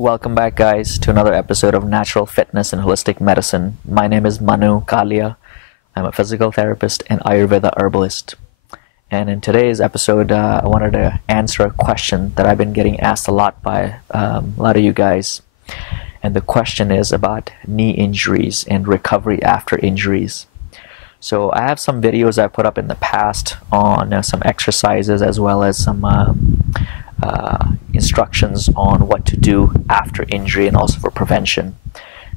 Welcome back, guys, to another episode of Natural Fitness and Holistic Medicine. My name is Manu, Kalia. I'm a physical therapist and Ayurveda herbalist. And in today's episode, I wanted to answer a question that I've been getting asked a lot by a lot of you guys. And the question is about knee injuries and recovery after injuries. So I have some videos I put up in the past on some exercises as well as some instructions on what to do after injury and also for prevention.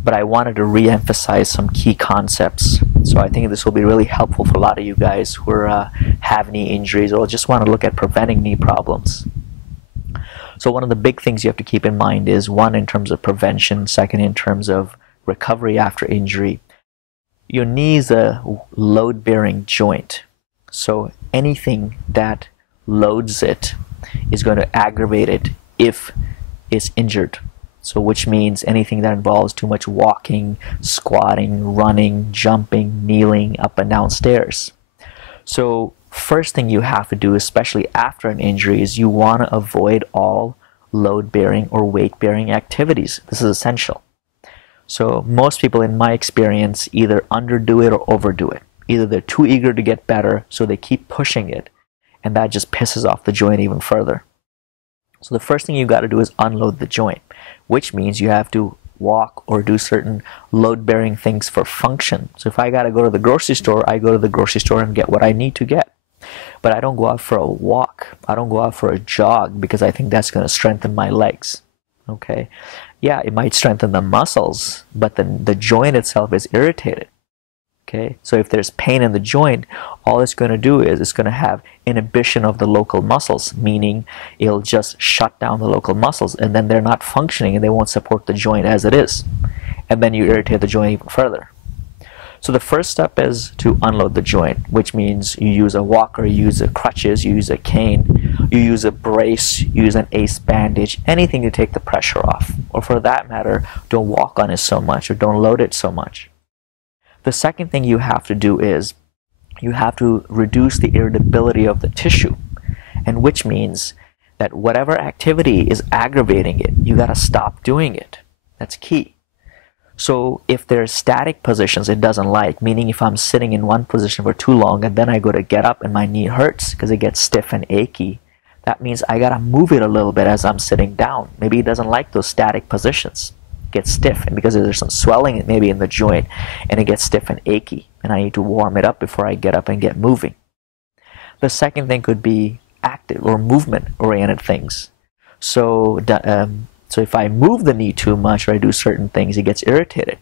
But I wanted to re-emphasize some key concepts. So I think this will be really helpful for a lot of you guys who have knee injuries or just want to look at preventing knee problems. So one of the big things you have to keep in mind is, one, in terms of prevention, second, in terms of recovery after injury. Your knee is a load-bearing joint. So anything that loads it is going to aggravate it if it's injured. So which means anything that involves too much walking, squatting, running, jumping, kneeling up and down stairs. So first thing you have to do, especially after an injury, is you want to avoid all load-bearing or weight-bearing activities. This is essential. So most people, in my experience, either underdo it or overdo it. Either they're too eager to get better, so they keep pushing it, and that just pisses off the joint even further. So the first thing you got to do is unload the joint, which means you have to walk or do certain load-bearing things for function. So if I got to go to the grocery store, I go to the grocery store and get what I need to get. But I don't go out for a walk. I don't go out for a jog because I think that's going to strengthen my legs. Okay? Yeah, it might strengthen the muscles, but then the joint itself is irritated. Okay, so if there's pain in the joint, all it's going to do is it's going to have inhibition of the local muscles, meaning it'll just shut down the local muscles, and then they're not functioning and they won't support the joint as it is. And then you irritate the joint even further. So the first step is to unload the joint, which means you use a walker, you use crutches, you use a cane, you use a brace, you use an ACE bandage, anything to take the pressure off. Or for that matter, don't walk on it so much or don't load it so much. The second thing you have to do is you have to reduce the irritability of the tissue, and which means that whatever activity is aggravating it, you got to stop doing it. That's key. So if there's static positions it doesn't like, meaning if I'm sitting in one position for too long and then I go to get up and my knee hurts because it gets stiff and achy, that means I got to move it a little bit as I'm sitting down. Maybe it doesn't like those static positions. Gets stiff, and because there's some swelling maybe in the joint and it gets stiff and achy, and I need to warm it up before I get up and get moving. The second thing could be active or movement oriented things. So if I move the knee too much or I do certain things, it gets irritated.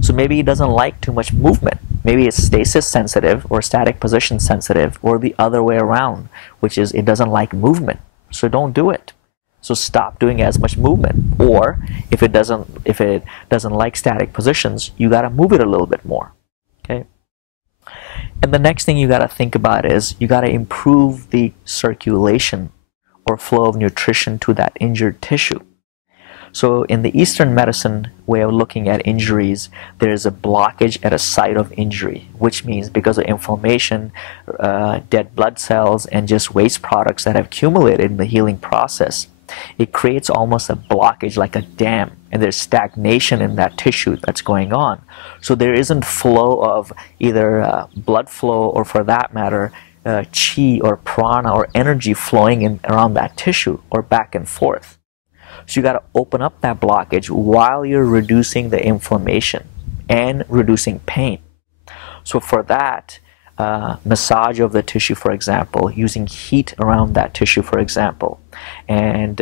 So maybe it doesn't like too much movement. Maybe it's stasis sensitive or static position sensitive, or the other way around, which is it doesn't like movement. So don't do it. So stop doing as much movement. Or if it doesn't like static positions, you got to move it a little bit more. Okay. And the next thing you got to think about is you got to improve the circulation or flow of nutrition to that injured tissue. So in the Eastern medicine way of looking at injuries, there is a blockage at a site of injury, which means because of inflammation, dead blood cells, and just waste products that have accumulated in the healing process, it creates almost a blockage like a dam, and there's stagnation in that tissue that's going on. So there isn't flow of either blood flow or, for that matter, chi or prana or energy flowing in around that tissue or back and forth. So you got to open up that blockage while you're reducing the inflammation and reducing pain. So for that, massage of the tissue, for example, using heat around that tissue, for example, and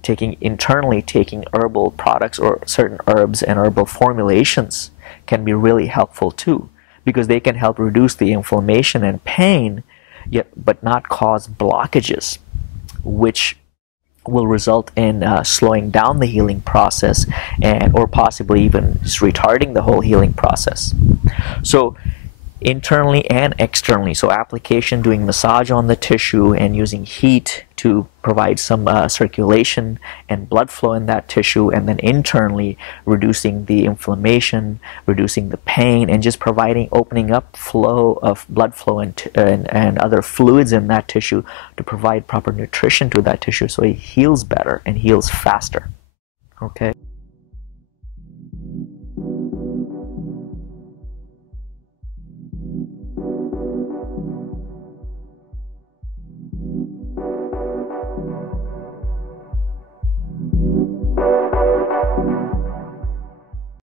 taking herbal products or certain herbs and herbal formulations can be really helpful too, because they can help reduce the inflammation and pain, but not cause blockages, which will result in slowing down the healing process or possibly even just retarding the whole healing process. So internally and externally, so application, doing massage on the tissue and using heat to provide some circulation and blood flow in that tissue, and then internally reducing the inflammation, reducing the pain, and just opening up flow of blood flow and other fluids in that tissue to provide proper nutrition to that tissue so it heals better and heals faster. Okay.